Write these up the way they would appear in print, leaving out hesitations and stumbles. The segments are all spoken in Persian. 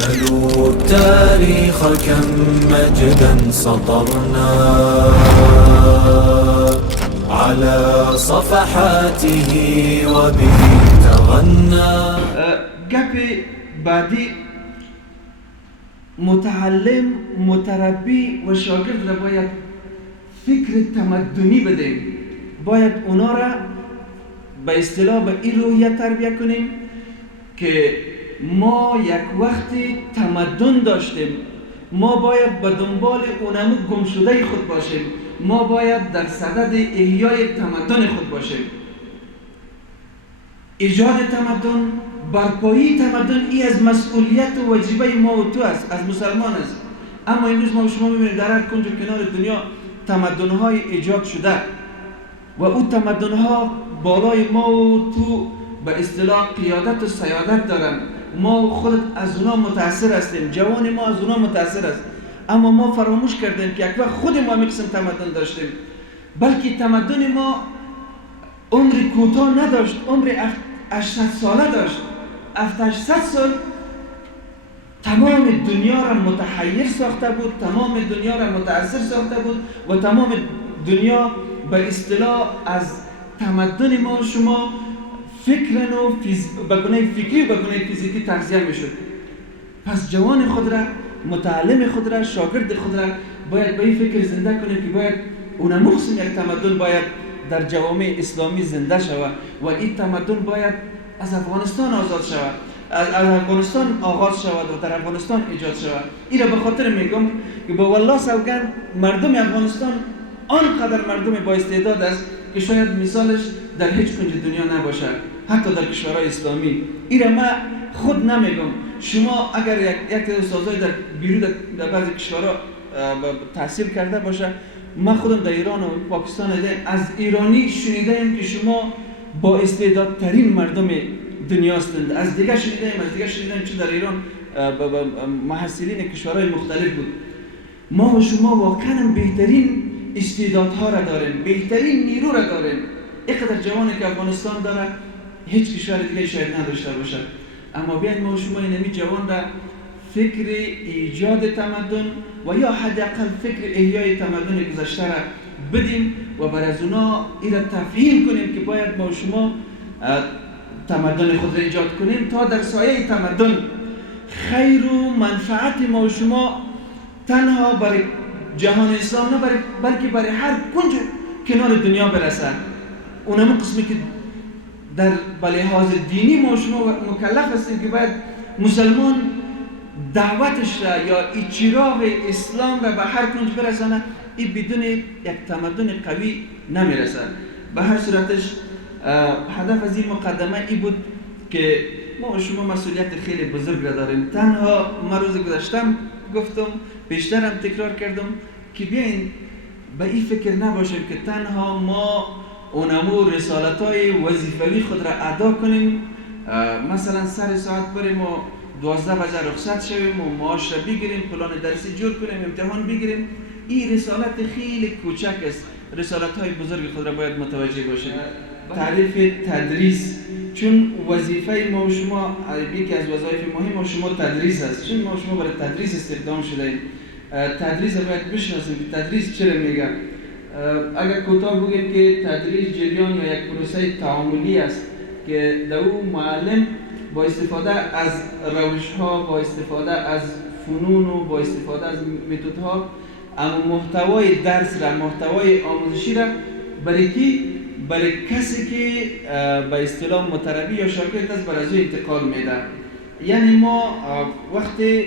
سلوا التاريخ كم مجدا سطرنا على صفحاته وبه تغنى. گپ بعدی متعلم، متربی و شاگرد را باید فکر تمدنی بدیم. باید اونا را به اصطلاح به این روحیه تربیت کنیم که ما یک وقتی تمدن داشتیم، ما باید به دنبال اونمو گم شده خود باشیم، ما باید در صدد احیای تمدن خود باشیم. ایجاد تمدن، برپایی تمدن، این از مسئولیت و واجبه ما و تو است، از مسلمان است. اما امروز ما و شما میبینید در هر کنج و کنار دنیا تمدن‌های ایجاد شده و او تمدن‌ها بالای ما و تو به اصطلاح قیادت و سیادت دارن. ما خود از اونا متاثر هستیم، جوان ما از اونا متاثر است. اما ما فراموش کردیم که یک وقت خود ما میقسم تمدن داشتیم، بلکه تمدن ما عمر کوتاه نداشت، عمر 800 ساله داشت. 800 سال تمام دنیا را متحیر ساخته بود، تمام دنیا را متاثر ساخته بود و تمام دنیا به اصطلاح از تمدن ما شما فکرن و بگونه فکری و بگونه فیزیکی تغذیه میشد. پس جوان خود را، متعلم خود را، شاگرد خود را باید به این فکر زنده کنیم که باید اونمو قسم یک تمدن باید در جوامع اسلامی زنده شود و این تمدن باید از افغانستان آزاد شود، از افغانستان آغاز شود و در افغانستان ایجاد شود. این را به خاطر میگم که با والله سوگند مردم افغانستان آنقدر مردم با استعداد است که شاید مثالش در هیچ کنج دنیا نباشد، حتی در کشورهای اسلامی. این را من خود نمیگم، شما اگر یک استادای در بیرون در بعضی کشورها تحصیل کرده باشه، من خودم در ایران و پاکستان دیدم، از ایرانی شنیدم که شما با استعدادترین مردم دنیا هستند. از دیگه شنیدم چه در ایران محصلین کشورهای مختلف بود. ما و شما واقعا بهترین استعدادها را داریم، بهترین نیرو را داریم. اینقدر جوانی که افغانستان داره هیچ کشور دیگه شاید نداشته باشد. اما بیاید ما و شما این جوان را فکر ایجاد تمدن و یا حداقل فکر احیای تمدن گذشته را بدیم و بر از اونا این را تفهیم کنیم که باید ما و شما تمدن خود را ایجاد کنیم تا در سایه تمدن خیر و منفعت ما و شما تنها برای جهان اسلام نه بلکه برای هر کنج کنار دنیا برسد. اونم قسمی که در لحاظ دینی ما و شما مکلف هستیم که باید مسلمان دعوتش را یا ای چراغ اسلام را به هر کنج برسانه. این بدون یک تمدن قوی نمیرسد. به هر صورتش هدف از این مقدمه ای بود که ما و شما مسئولیت خیلی بزرگ را داریم. تنها ما روز گذشتم گفتم، بیشترم تکرار کردم که بیاین به این فکر نباشیم که تنها ما اونمو رسالت‌های وظیفوی خود را ادا کنیم، مثلا سر ساعت بریم و 12 بجه رخصت شویم و معاش را بگیریم، پلان درسی جور کنیم، امتحان بگیریم. این رسالت خیلی کوچک است. رسالت‌های بزرگ خود را باید متوجه باشیم. تعریف تدریس، چون وظیفه ما و شما یکی از وظایف مهم ما و شما تدریس است، چون ما و شما برای تدریس استخدام شدیم. تدریس را باید بشناسیم که تدریس چرا میگه. اگر کوتاه بگیم که تدریس جریان یا یک پروسه تعاملی است که در او معلم با استفاده از روش‌ها، با استفاده از فنون و با استفاده از متدها اما محتوای درس را، محتوای آموزشی را برای کسی که به اصطلاح متربی یا شاگرد است برای از او انتقال میده. یعنی ما وقتی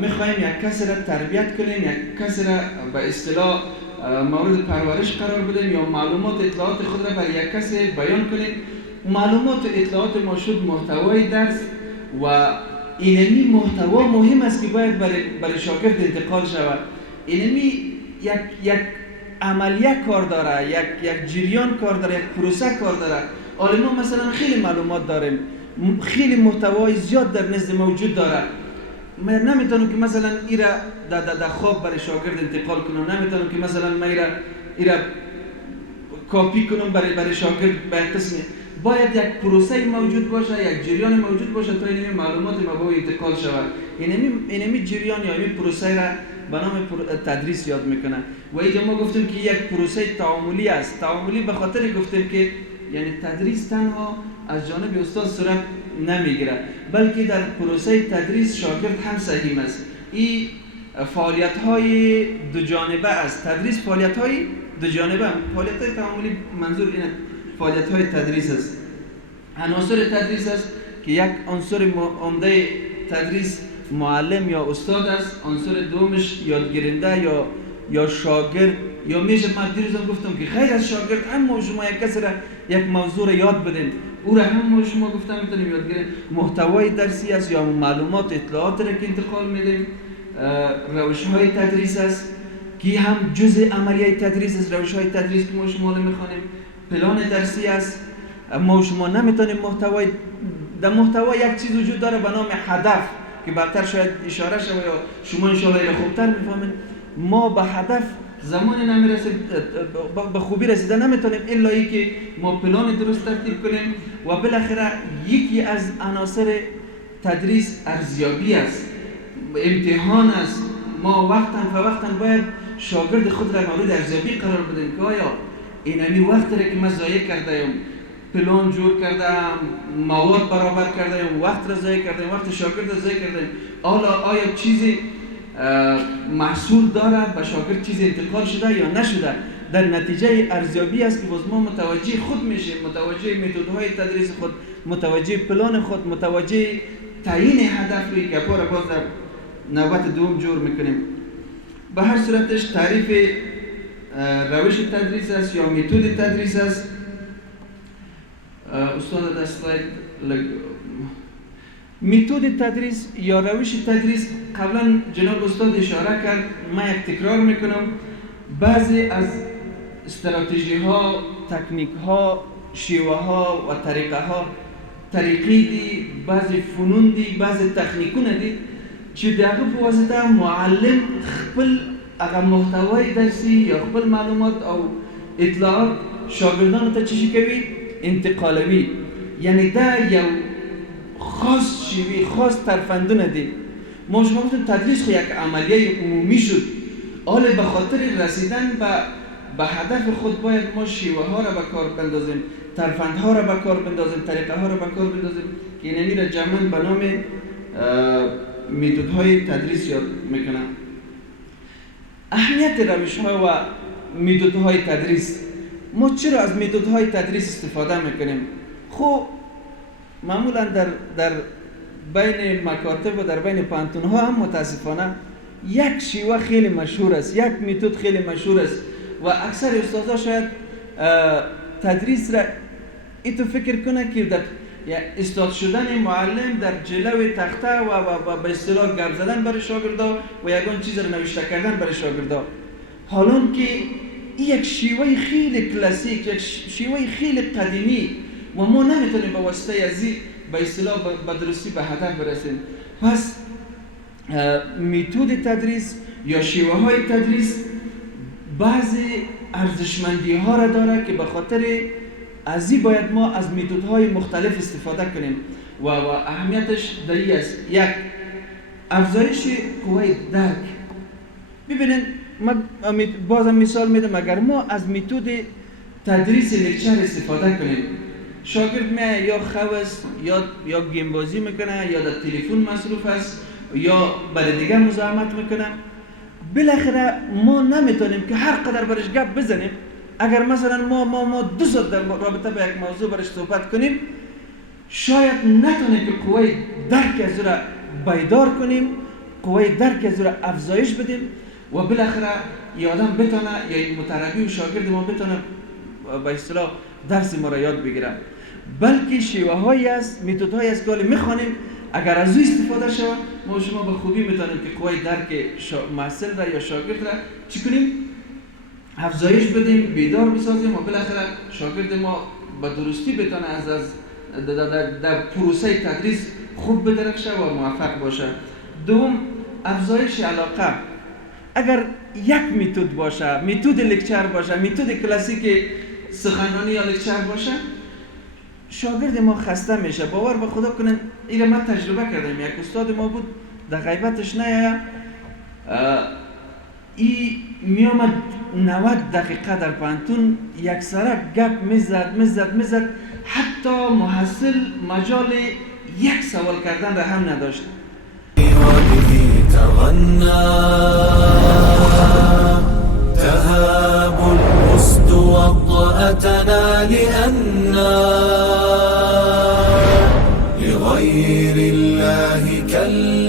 میخوایم یک کسی را تربیت کنیم، یک کسی را به اصطلاح مورد پرورش قرار بدیم یا معلومات اطلاعات خود را برای یک کسی بیان کنیم، معلومات و اطلاعات ما شد محتوای درس و اینمی محتوا مهم است که باید برای شاگرد انتقال شود. اینمی یک عملیه کار داره، یک جریان کار داره، یک پروسه کار داره. حالا ما مثلا خیلی معلومات داریم، خیلی محتوای زیاد در نزد موجود داره. من نمیتونم که مثلا ایرا در خواب برای شاگرد انتقال کنم، نمیتونم که مثلا من ایرا کاپی کنم برای شاگرد به قسم باید یک پروسه موجود باشه، یک جریان موجود باشه تا این معلومات مباحث انتقال شود. اینمی جریان یا این پروسه را به نام تدریس یاد میکنه. و اینجا ما گفتیم که یک پروسه تعاملی است. تعاملی به خاطر گفتیم که یعنی تدریس تنها از جانب استاد صورت نمیگیره، بلکه در پروسه تدریس شاگرد هم سهیم است. این فعالیت های دو جانبه است. تدریس فعالیت های دو جانبه، فعالیت های تعاملی منظور اینه فعالیت های تدریس است. عناصر تدریس است که یک عنصر عمده تدریس معلم یا استاد است، عنصر دومش یادگیرنده یا شاگرد، یا میشه من دیروزم گفتم که خیر از شاگرد هم شما یک کسی را یک موضوع را یاد بدین، او را هم شما گفتم میتونیم یاد گیریم. محتوای درسی است یا معلومات اطلاعات را که انتقال میدیم. روش های تدریس است که هم جزء عملیه تدریس است. روش های تدریس که ما شما میخوانیم. پلان درسی است. ما شما نمیتونیم در محتوا یک چیز وجود داره به نام هدف که بعدتر شاید اشاره شود یا شما انشاءالله اینو خوبتر میفهمید. ما به هدف زمانی نمیرسیم، به خوبی رسیده نمیتونیم الا اینکه ما پلان درست ترتیب کنیم. و بالاخره یکی از عناصر تدریس ارزیابی است، امتحان است. ما وقتا باید شاگرد خود را مورد ارزیابی قرار بدیم که آیا اینمی وقت را که من ضایع کردم، پلان جور کردم، مواد برابر کردم، وقت را ضایع کردم، وقت شاگرد را ضایع کردم، آیا چیزی محصول دارد به شاگرد، چیزی انتقال شده یا نشده. در نتیجه ارزیابی است که باز ما متوجه خود میشیم، متوجه متدهای تدریس خود، متوجه پلان خود، متوجه تعیین هدف روی گپا را باز در نوبت دوم جور میکنیم. به هر صورتش تعریف روش تدریس است یا متد تدریس است. استاد در اسلاید متد تدریس یا روش تدریس قبلا جناب استاد اشاره کرد، من یک تکرار میکنم. بعضی از استراتژی ها، تکنیک ها، شیوه ها و طریقه ها، طریقی دی، بعضی فنون دی، بعضی تکنیکون دی چې دغه په واسطه معلم خپل هغه محتوای درسی یا خپل معلومات او اطلاعات شاگردانو ته چی کوي انتقالوي. یعنی دا یو خاص شیوه، خاص ترفندونه دی. ما شما گفتیم تدریس خو یک عملیه عمومی شد، حالا به خاطر رسیدن به هدف خود باید ما شیوه ها را به کار بندازیم، ترفندها را به کار بندازیم، طریقه ها را به کار بندازیم که اینمی را جمعاً به نام متدهای تدریس یاد میکنم. اهمیت روش ها و متدهای تدریس. ما چرا از متدهای تدریس استفاده میکنیم؟ خب معمولا در بین مکاتب و در بین پانتون ها هم متاسفانه یک شیوه خیلی مشهور است، یک متد خیلی مشهور است و اکثر استادها شاید تدریس را اینطور فکر کنه که در استاد شدن معلم در جلوی تخته و به اصطلاح گپ زدن برای شاگردا و یگان چیز را نوشته کردن برای شاگردا، حالان که این یک شیوه خیلی کلاسیک، یک شیوه خیلی قدیمی و ما نمیتونیم به واسطه از این به اصطلاح به درستی به هدف برسیم. پس متد تدریس یا شیوه های تدریس بعضی ارزشمندی ها را داره که به خاطر از این باید ما از متد های مختلف استفاده کنیم و اهمیتش در این است. یک، افزایش قوه درک. ببینید من بازم مثال میدم، اگر ما از متد تدریس لکچر استفاده کنیم، شاگرد میاد یا خوست یا گیم بازی میکنه یا در تلفن مصروف است یا برای دیگه مزاحمت میکنه، بالاخره ما نمیتونیم که هر قدر برش گپ بزنیم. اگر مثلا ما 2 ساعت در رابطه با یک موضوع برش صحبت کنیم، شاید نتونیم که قوه درک از را بیدار کنیم، قوه درک از را افزایش بدیم و بالاخره یه آدم بتونه یا یک متربی و شاگرد ما بتونه به اصطلاح درس ما را یاد بگیره. بلکه شیوه هایی است، متد هایی است که میخوانیم اگر از او استفاده شود ما شما به خوبی میتونیم که قوه درک محصل را یا شاگرد را چی کنیم؟ افزایش بدیم، بیدار بسازیم و بالاخره شاگرد ما به درستی بتونه از در پروسه تدریس خوب بدرخشه و موفق باشه. دوم، افزایش علاقه. اگر یک متد باشه، متد لکچر باشه، متد کلاسیک سخنرانی یا لکچر باشه، شاگرد ما خسته میشه. باور به خدا کنن، اینو من تجربه کردم. یک استاد ما بود، در غیبتش نیایا، ای می آمد 90 دقیقه در پانتون یک سره گپ میزد، حتی محصل مجال یک سوال کردن را هم نداشت. وبه تغنى تهاب الأسد وطأتنا لأننا لغير الله كلا